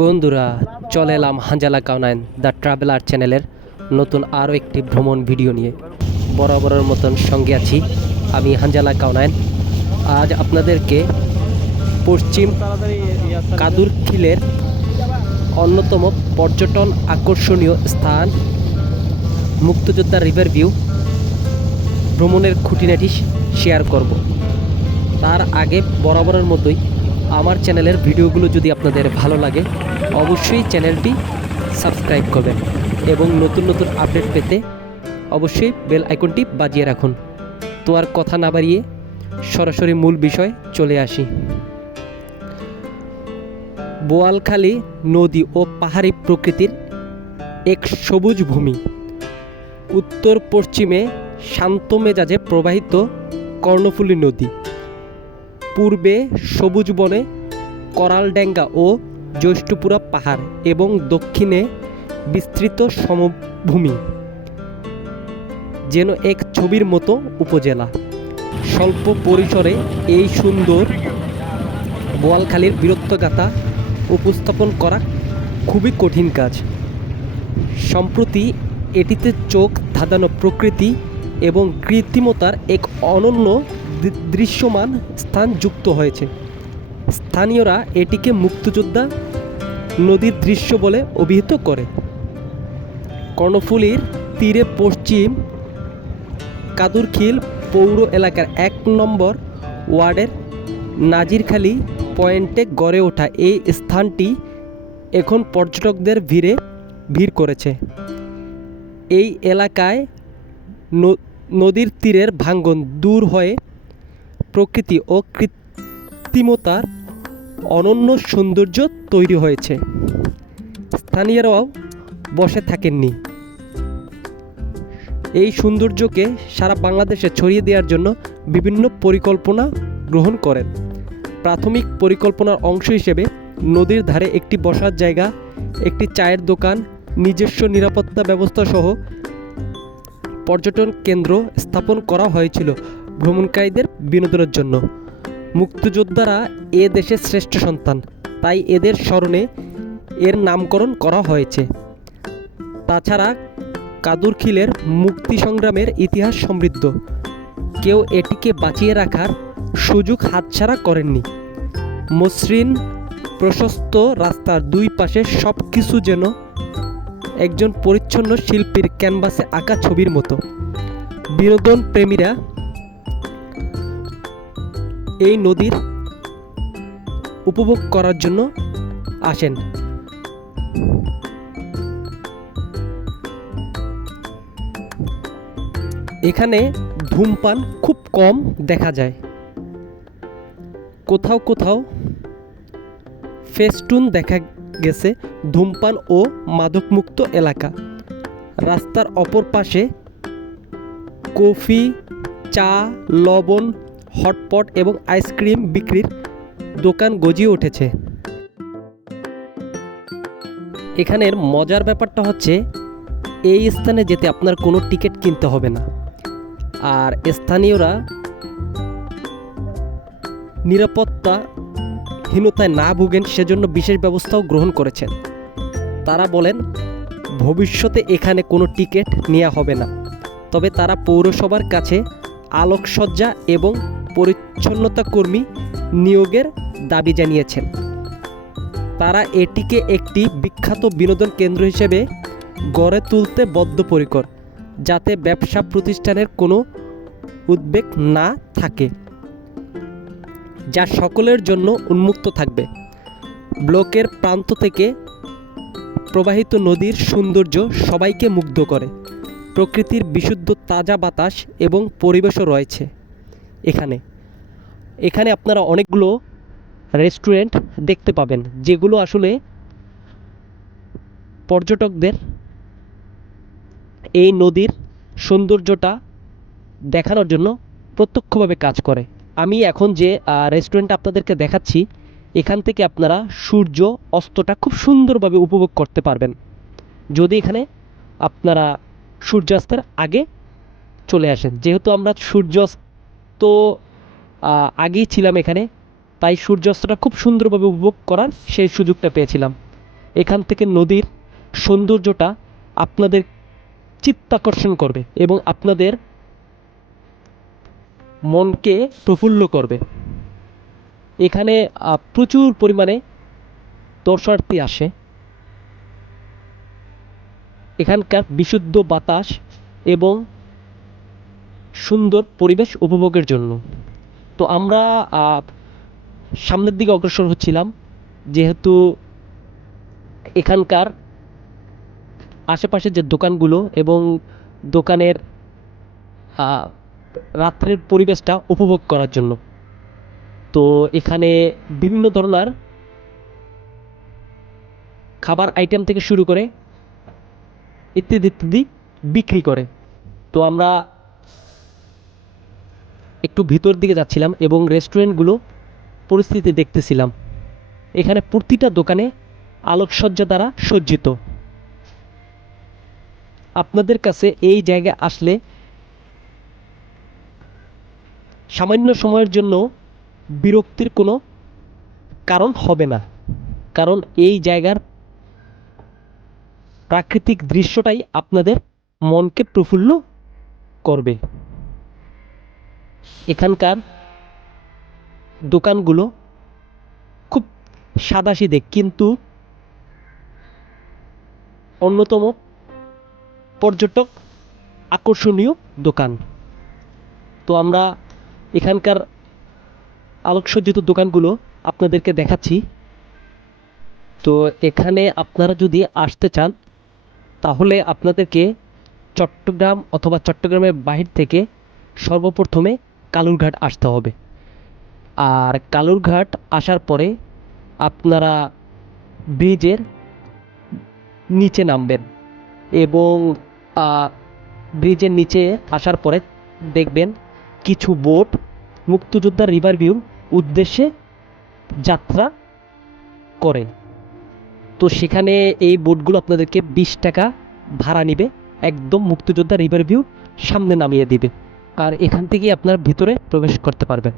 বন্ধুরা, চলে এলাম হাঞ্জালা কাউনাইন, দ্য ট্রাভেলার চ্যানেলের নতুন আরও একটি ভ্রমণ ভিডিও নিয়ে। বরাবরের মতন সঙ্গে আছি আমি হাঞ্জালা কাউনাইন। আজ আপনাদেরকে পশ্চিম কাদুর খিলের অন্যতম পর্যটন আকর্ষণীয় স্থান, মুক্তযোদ্ধা রিভার ভিউ ভ্রমণের খুঁটিনাটি শেয়ার করব। তার আগে বরাবরের মতোই আমার চ্যানেলের ভিডিওগুলো যদি আপনাদের ভালো লাগে, অবশ্যই চ্যানেলটি সাবস্ক্রাইব করবেন এবং নতুন নতুন আপডেট পেতে অবশ্যই বেল আইকনটি বাজিয়ে রাখুন। তো আর কথা না বাড়িয়ে সরাসরি মূল বিষয় চলে আসি। বোয়ালখালী নদী ও পাহাড়ি প্রকৃতির এক সবুজ ভূমি। উত্তর পশ্চিমে শান্ত মেজাজে প্রবাহিত কর্ণফুলী নদী। পূর্বে সবুজ বনে করালডেঙ্গা ও জ্যৈষ্ঠপুরা পাহাড় এবং দক্ষিণে বিস্তৃত সমভূমি, যেন এক ছবির মতো উপজেলা। স্বল্প পরিসরে এই সুন্দর বোয়ালখালীর বীরত্বগাথা উপস্থাপন করা খুবই কঠিন কাজ। সম্প্রতি এটিতে চোখ ধাঁধানো প্রকৃতি এবং কৃত্রিমতার এক অনন্য দৃশ্যমান স্থান যুক্ত হয়েছে। স্থানীয়রা এটিকে মুক্তযোদ্ধা নদীর দৃশ্য বলে অভিহিত করে। কর্ণফুলীর তীরে পশ্চিম কাদুরখিল পৌর এলাকার এক নম্বর ওয়ার্ডের নাজিরখালি পয়েন্টে গড়ে ওঠা এই স্থানটি এখন পর্যটকদের ভিড়ে ভিড় করেছে। এই এলাকায় নদীর তীরের ভাঙ্গন দূর হয়ে প্রকৃতি ও কৃত্রিমতার অনন্য সৌন্দর্য তৈরি হয়েছে। স্থানীয়রাও বসে থাকেননি। এই সৌন্দর্যকে সারা বাংলাদেশে ছড়িয়ে দেওয়ার জন্য বিভিন্ন পরিকল্পনা গ্রহণ করেন। প্রাথমিক পরিকল্পনার অংশ হিসেবে নদীর ধারে একটি বসার জায়গা, একটি চায়ের দোকান, নিজস্ব নিরাপত্তা ব্যবস্থা সহ পর্যটন কেন্দ্র স্থাপন করা হয়েছিল ভ্রমণকারীদের বিনোদনের জন্য। মুক্তিযোদ্ধারা এ দেশের শ্রেষ্ঠ সন্তান, তাই এদের স্মরণে এর নামকরণ করা হয়েছে। তাছাড়া কাদুরখিলের মুক্তি সংগ্রামের ইতিহাস সমৃদ্ধ। কেউ এটিকে বাঁচিয়ে রাখার সুযোগ হাতছাড়া করেননি। মসৃণ, প্রশস্ত রাস্তার দুই পাশে সব কিছু যেন একজন পরিচ্ছন্ন শিল্পীর ক্যানভাসে আঁকা ছবির মতো। বিনোদন প্রেমীরা এই নদীর উপভোগ করার জন্য আসেন। এখানে ধূমপান খুব কম দেখা যায়। কোথাও কোথাও ফেস্টুন দেখা গেছে ধূমপান ও মাদকমুক্ত এলাকা। রাস্তার অপর পাশে কফি, চা, লবণ, হটপট এবং আইসক্রিম বিক্রির দোকান গজিয়ে উঠেছে। এখানের মজার ব্যাপারটা হচ্ছে, এই স্থানে যেতে আপনার কোনো টিকিট কিনতে হবে না। আর স্থানীয়রা নিরাপত্তা হীনতায় না ভুগেন সেজন্য বিশেষ ব্যবস্থাও গ্রহণ করেছেন। তারা বলেন, ভবিষ্যতে এখানে কোনো টিকিট নেওয়া হবে না। তবে তারা পৌরসভার কাছে আলোকসজ্জা এবং পরিচ্ছন্নতা কর্মী নিয়োগের দাবি জানিয়েছেন। তারা এটিকে একটি বিখ্যাত বিনোদন কেন্দ্র হিসেবে গড়ে তুলতে বদ্ধপরিকর, যাতে ব্যবসা প্রতিষ্ঠানের কোনো উদ্বেগ না থাকে। যা সকলের জন্য উন্মুক্ত থাকবে। ব্লকের প্রান্ত থেকে প্রবাহিত নদীর সৌন্দর্য সবাইকে মুগ্ধ করে। প্রকৃতির বিশুদ্ধ তাজা বাতাস এবং পরিবেশও রয়েছে এখানে। এখানে আপনারা অনেকগুলো রেস্টুরেন্ট দেখতে পাবেন, যেগুলো আসলে পর্যটকদের এই নদীর সৌন্দর্যটা দেখানোর জন্য প্রত্যক্ষভাবে কাজ করে। আমি এখন যে রেস্টুরেন্ট আপনাদেরকে দেখাচ্ছি, এখান থেকে আপনারা সূর্য অস্তটা খুব সুন্দরভাবে উপভোগ করতে পারবেন। যদি এখানে আপনারা সূর্যাস্তের আগে চলে আসেন, যেহেতু আমরা সূর্যাস্ত আগেই ছিলাম এখানে, তাই সূর্যাস্তটা খুব সুন্দরভাবে উপভোগ করার সেই সুযোগটা পেয়েছিলাম। এখান থেকে নদীর সৌন্দর্যটা আপনাদের চিত্তাকর্ষণ করবে এবং আপনাদের মনকে প্রফুল্ল করবে। এখানে প্রচুর পরিমাণে দর্শনার্থী আসে। এখানকার বিশুদ্ধ বাতাস এবং সুন্দর পরিবেশ উপভোগের জন্য। তো আমরা সামনের দিকে অগ্রসর হচ্ছিলাম, যেহেতু এখানকার আশেপাশে যে দোকানগুলো এবং দোকানের রাত্রের পরিবেশটা উপভোগ করার জন্য। তো এখানে বিভিন্ন ধরনের খাবার আইটেম থেকে শুরু করে ইত্যাদি ইত্যাদি বিক্রি করে। তো আমরা একটু ভিতর দিকে যাচ্ছিলাম এবং রেস্টুরেন্টগুলো পরিস্থিতি দেখতেছিলাম। এখানে প্রতিটা দোকানে আলোকসজ্জা দ্বারা সজ্জিত। আপনাদের কাছে এই জায়গায় আসলে সামান্য সময়ের জন্য বিরক্তির কোনো কারণ হবে না। কারণ এই জায়গার প্রাকৃতিক দৃশ্যটাই আপনাদের মনকে প্রফুল্ল করবে। এখানকার দোকানগুলো খুব সাদাসিধে, কিন্তু অন্যতম পর্যটক আকর্ষণীয় দোকান। তো আমরা এখানকার আলোকসজ্জিত দোকানগুলো আপনাদেরকে দেখাচ্ছি। তো এখানে আপনারা যদি আসতে চান, তাহলে আপনাদেরকে চট্টগ্রাম অথবা চট্টগ্রামের বাহির থেকে সর্বপ্রথমে কালুরঘাট আসতে হবে। আর কালুরঘাট আসার পরে আপনারা ব্রিজের নিচে নামবেন এবং ব্রিজের নিচে আসার পরে দেখবেন কিছু বোট মুক্তিযোদ্ধা রিভার ভিউর উদ্দেশ্যে যাত্রা করে। তো সেখানে এই বোটগুলো আপনাদেরকে বিশ টাকা ভাড়া নিবে, একদম মুক্তিযোদ্ধা রিভার ভিউ সামনে নামিয়ে দিবে। আর এখান থেকেই আপনার ভিতরে প্রবেশ করতে পারবেন